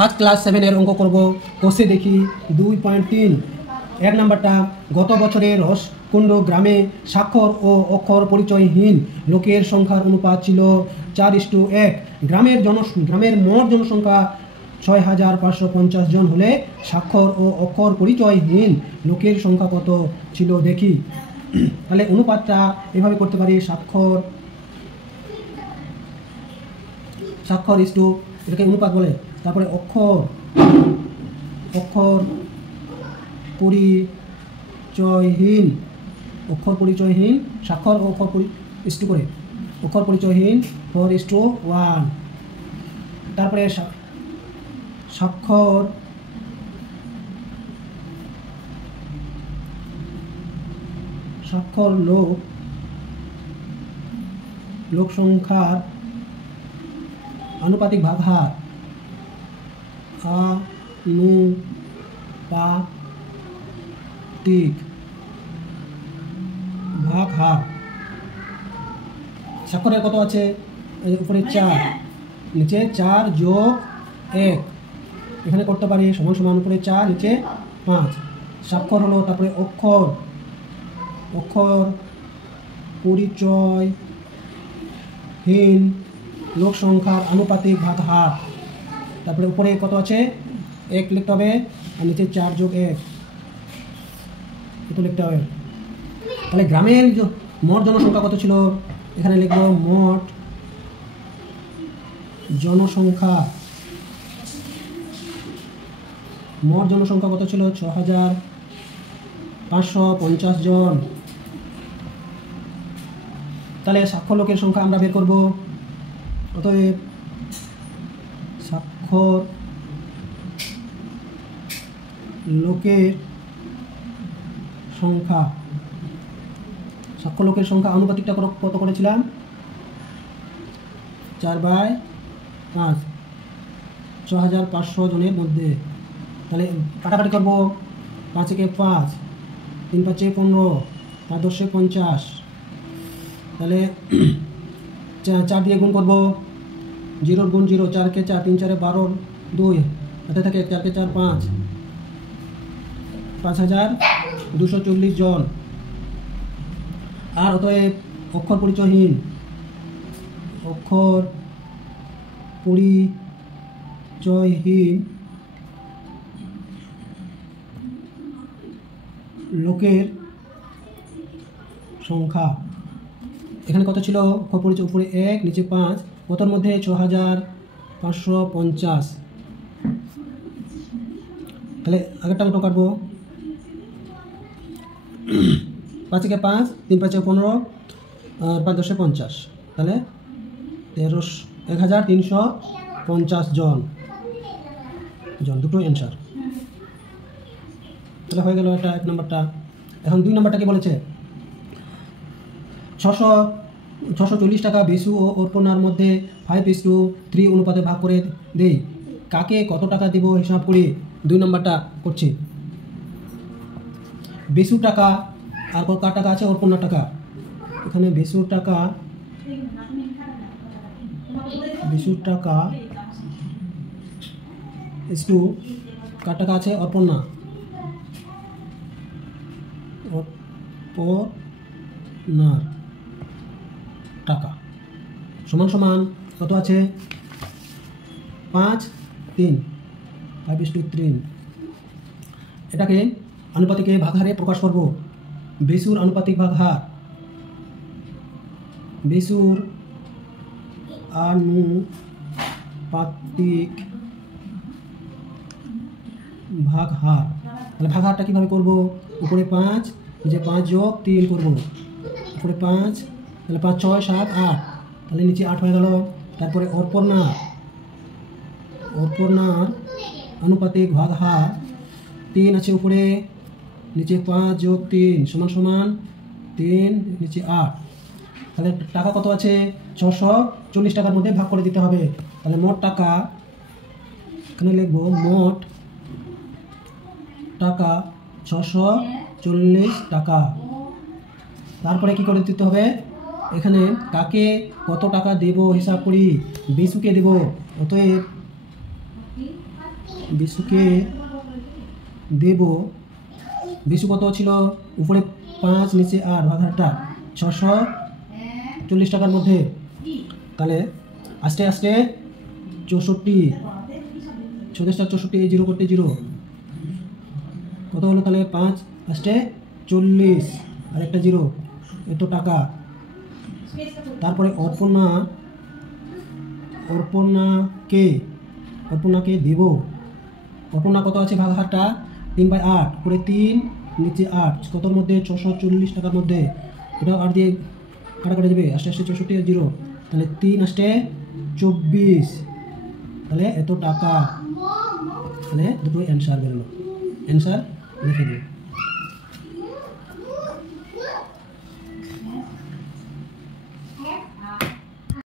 আজ ক্লাস 7 অঙ্ক করব। কোষে দেখি 2.3। 1 নাম্বারটা, গত বছরের রসকুণ্ড গ্রামে স্বাক্ষর ও অক্ষর পরিচয়হীন লোকের সংখ্যার অনুপাত ছিল 4:1। গ্রামের মোট জনসংখ্যা 6,550 জন হলে স্বাক্ষর ও অক্ষর পরিচয়হীন লোকের সংখ্যা কত ছিল দেখি। তাহলে অনুপাতটা এভাবে করতে পারি, স্বাক্ষর ইস্টু, এটাকে অনুপাত বলে। তারপরে অক্ষর পরিচয়হীন স্বাক্ষর ও অক্ষর ইস্টু করে অক্ষর পরিচয়হীন 4:1। তারপরে স্বাক্ষর লোক সংখ্যার আনুপাতিক ভাগহার স্বাক্ষরের কত আছে? উপরে 4, নিচে 4 যোগ 1, এখানে করতে পারি সমান সমান উপরে 4 নিচে 5। স্বাক্ষর হলো, তারপরে অক্ষর পরিচয়হীন লোক সংখ্যার আনুপাতিক ভাগহার। তারপরে উপরে কত আছে? 1 লিখতে হবে, আর নিচে 4 যোগ 1 এটা লিখতে হবে। তাহলে গ্রামের মোট জনসংখ্যা কত ছিল? এখানে লিখব মোট জনসংখ্যা কত ছিল? 6,550 জন। তাহলে স্বাক্ষর লোকের সংখ্যা আমরা বের করব। অতএব স্বাক্ষর লোকের সংখ্যা আনুপাতিকটা কত করেছিলাম? 4/5, 6,500 জনের মধ্যে। তাহলে কাটাকাটি করব। 5 একে 5, 3 5 15, 5 10 50। তাহলে 4 দিয়ে গুণ করব, 0 গুণ 0, 4 কে 4, 3 4 12, 2 হাতে থাকে 4 কে 4 5, 5,240 জন। আর অতএব অক্ষর পরিচয়হীন লোকের সংখ্যা এখানে কত ছিল? অক্ষর পরিচয় উপরে 1 নিচে 5, কতর মধ্যে? 6,550। তাহলে আগেরটা অঙ্ক কাটবো। 5 একে 5, 3 5 15, আর 5 10 50। তাহলে 1,350 জন দুটো অ্যান্সার। তাহলে হয়ে গেল এটা 1 নম্বরটা। এখন 2 নম্বরটা কি বলেছে? 640 টাকা বিশু ও অর্পণার মধ্যে 5:3 অনুপাতে ভাগ করে দেই। কাকে কত টাকা দিব হিসাব করি। 2 নম্বরটা করছি। বিশু টাকা আর কার টাকা আছে? অর্পণার টাকা। এখানে বিশুর টাকা ইস্টু কার টাকা আছে? অর্পণার টাকা সমান সমান কত আছে? 5:3। এটাকে আনুপাতিকে ভাগহারে প্রকাশ করব। বিশুর আনুপাতিক ভাগহার, তাহলে ভাগহারটা কীভাবে করব? উপরে 5, নিচে 5 যোগ 3 করব। উপরে 5, তাহলে 5 6 7 8, তাহলে নিচে 8 হয়ে গেল। তারপরে অর্পণার আনুপাতিক ভাগহার 3 আছে উপরে, নিচে 5 যোগ 3 সমান সমান 3, নিচে 8। তাহলে টাকা কত আছে? 640 টাকার মধ্যে ভাগ করে দিতে হবে। তাহলে মোট টাকা এখানে লিখব, মোট টাকা 640 টাকা। তারপরে কি করে দিতে হবে? এখানে কাকে কত টাকা দেব হিসাব করি। বিশুকে দেব। অতএব বিশুকে দেব। বিশু কত ছিল? উপরে 5 নিচে 8 ভাগ 8টা 640 টাকার মধ্যে। তাহলে আস্তে আস্তে 64 64 এই 0 করতে 0 কত হলো? তাহলে 5 আস্তে 40 আর একটা 0 এত টাকা। তারপরে অর্পণাকে দেব। অর্পণা কত আছে? ভাগ হারটা 3/8 করে 3 নিচে 8 কতর মধ্যে? 640 টাকার মধ্যে। এটা 8 দিয়ে কাটা করে দেবে, আস্তে আস্তে 64 আর 0, তাহলে 3 আস্তে 24, তাহলে এত টাকা। তাহলে দুটো অ্যান্সার বেরোলো। অ্যান্সার লিখে দিই।